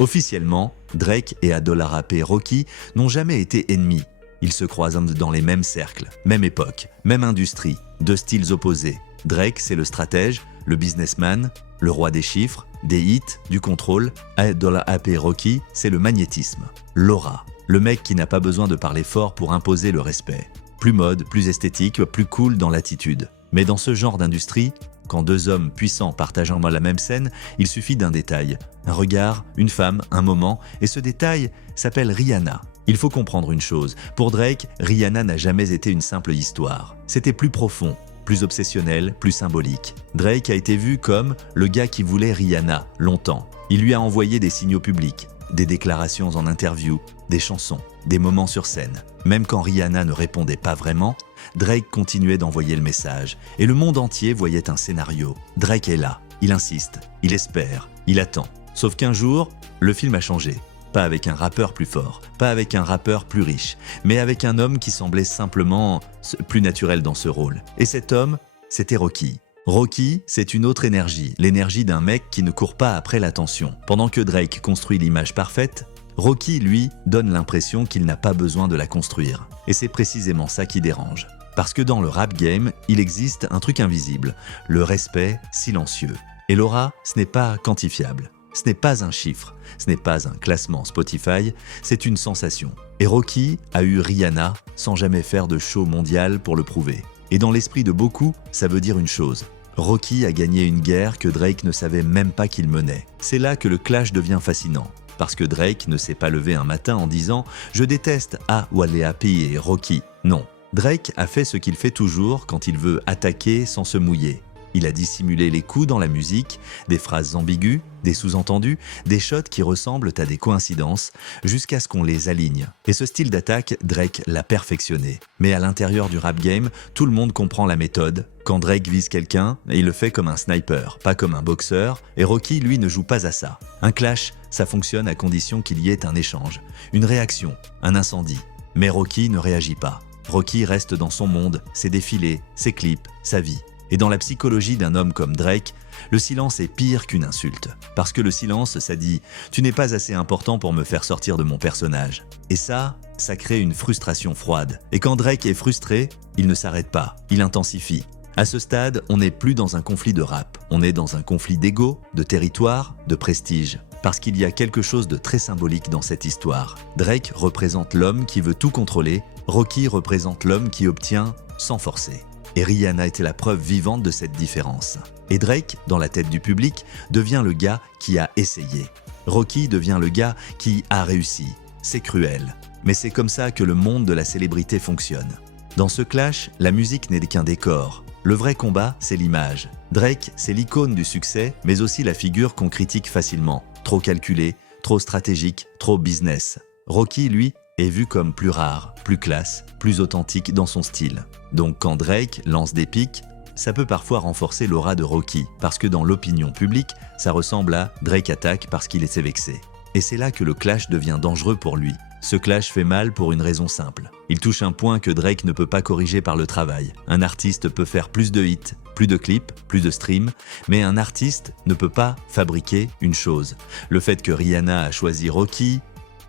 Officiellement, Drake et Adolarapé Rocky n'ont jamais été ennemis. Ils se croisent dans les mêmes cercles, même époque, même industrie, deux styles opposés. Drake, c'est le stratège, le businessman, le roi des chiffres, des hits, du contrôle. Adolarapé Rocky, c'est le magnétisme, l'aura, le mec qui n'a pas besoin de parler fort pour imposer le respect. Plus mode, plus esthétique, plus cool dans l'attitude. Mais dans ce genre d'industrie, quand deux hommes puissants partagent la même scène, il suffit d'un détail. Un regard, une femme, un moment, et ce détail s'appelle Rihanna. Il faut comprendre une chose, pour Drake, Rihanna n'a jamais été une simple histoire. C'était plus profond, plus obsessionnel, plus symbolique. Drake a été vu comme le gars qui voulait Rihanna, longtemps. Il lui a envoyé des signaux publics, des déclarations en interview, des chansons, des moments sur scène. Même quand Rihanna ne répondait pas vraiment, Drake continuait d'envoyer le message, et le monde entier voyait un scénario. Drake est là, il insiste, il espère, il attend. Sauf qu'un jour, le film a changé. Pas avec un rappeur plus fort, pas avec un rappeur plus riche, mais avec un homme qui semblait simplement plus naturel dans ce rôle. Et cet homme, c'était Rocky. Rocky, c'est une autre énergie, l'énergie d'un mec qui ne court pas après l'attention. Pendant que Drake construit l'image parfaite, Rocky, lui, donne l'impression qu'il n'a pas besoin de la construire. Et c'est précisément ça qui dérange. Parce que dans le rap game, il existe un truc invisible, le respect silencieux. Et l'aura, ce n'est pas quantifiable. Ce n'est pas un chiffre, ce n'est pas un classement Spotify, c'est une sensation. Et Rocky a eu Rihanna sans jamais faire de show mondial pour le prouver. Et dans l'esprit de beaucoup, ça veut dire une chose. Rocky a gagné une guerre que Drake ne savait même pas qu'il menait. C'est là que le clash devient fascinant. Parce que Drake ne s'est pas levé un matin en disant « Je déteste Adolarapé et Rocky ». Non, Drake a fait ce qu'il fait toujours quand il veut attaquer sans se mouiller. Il a dissimulé les coups dans la musique, des phrases ambiguës, des sous-entendus, des shots qui ressemblent à des coïncidences, jusqu'à ce qu'on les aligne. Et ce style d'attaque, Drake l'a perfectionné. Mais à l'intérieur du rap game, tout le monde comprend la méthode. Quand Drake vise quelqu'un, il le fait comme un sniper, pas comme un boxeur, et Rocky, lui, ne joue pas à ça. Un clash, ça fonctionne à condition qu'il y ait un échange, une réaction, un incendie. Mais Rocky ne réagit pas. Rocky reste dans son monde, ses défilés, ses clips, sa vie. Et dans la psychologie d'un homme comme Drake, le silence est pire qu'une insulte. Parce que le silence, ça dit « Tu n'es pas assez important pour me faire sortir de mon personnage ». Et ça crée une frustration froide. Et quand Drake est frustré, il ne s'arrête pas, il intensifie. À ce stade, on n'est plus dans un conflit de rap, on est dans un conflit d'ego, de territoire, de prestige. Parce qu'il y a quelque chose de très symbolique dans cette histoire. Drake représente l'homme qui veut tout contrôler, Rocky représente l'homme qui obtient sans forcer. Et Rihanna était la preuve vivante de cette différence. Et Drake, dans la tête du public, devient le gars qui a essayé. Rocky devient le gars qui a réussi. C'est cruel. Mais c'est comme ça que le monde de la célébrité fonctionne. Dans ce clash, la musique n'est qu'un décor. Le vrai combat, c'est l'image. Drake, c'est l'icône du succès, mais aussi la figure qu'on critique facilement. Trop calculé, trop stratégique, trop business. Rocky, lui, est vu comme plus rare, plus classe, plus authentique dans son style. Donc quand Drake lance des pics, ça peut parfois renforcer l'aura de Rocky, parce que dans l'opinion publique, ça ressemble à Drake attaque parce qu'il était vexé. Et c'est là que le clash devient dangereux pour lui. Ce clash fait mal pour une raison simple. Il touche un point que Drake ne peut pas corriger par le travail. Un artiste peut faire plus de hits, plus de clips, plus de streams, mais un artiste ne peut pas fabriquer une chose. Le fait que Rihanna a choisi Rocky,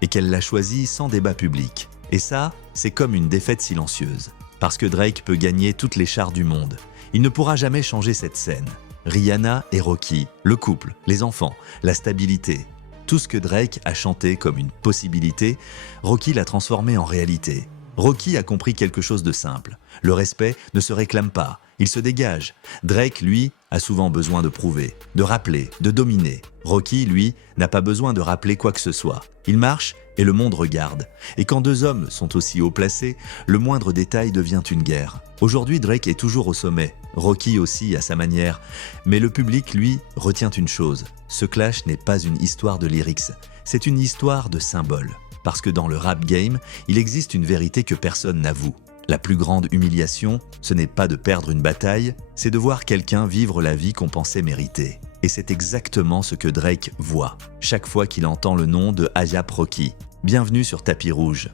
et qu'elle l'a choisi sans débat public. Et ça, c'est comme une défaite silencieuse. Parce que Drake peut gagner toutes les chars du monde. Il ne pourra jamais changer cette scène. Rihanna et Rocky, le couple, les enfants, la stabilité. Tout ce que Drake a chanté comme une possibilité, Rocky l'a transformé en réalité. Rocky a compris quelque chose de simple. Le respect ne se réclame pas, il se dégage. Drake, lui, a souvent besoin de prouver, de rappeler, de dominer. Rocky, lui, n'a pas besoin de rappeler quoi que ce soit. Il marche et le monde regarde. Et quand deux hommes sont aussi haut placés, le moindre détail devient une guerre. Aujourd'hui, Drake est toujours au sommet, Rocky aussi à sa manière. Mais le public, lui, retient une chose. Ce clash n'est pas une histoire de lyrics, c'est une histoire de symboles. Parce que dans le rap game, il existe une vérité que personne n'avoue. La plus grande humiliation, ce n'est pas de perdre une bataille, c'est de voir quelqu'un vivre la vie qu'on pensait mériter. Et c'est exactement ce que Drake voit, chaque fois qu'il entend le nom de A$AP Rocky. Bienvenue sur Tapis Rouge.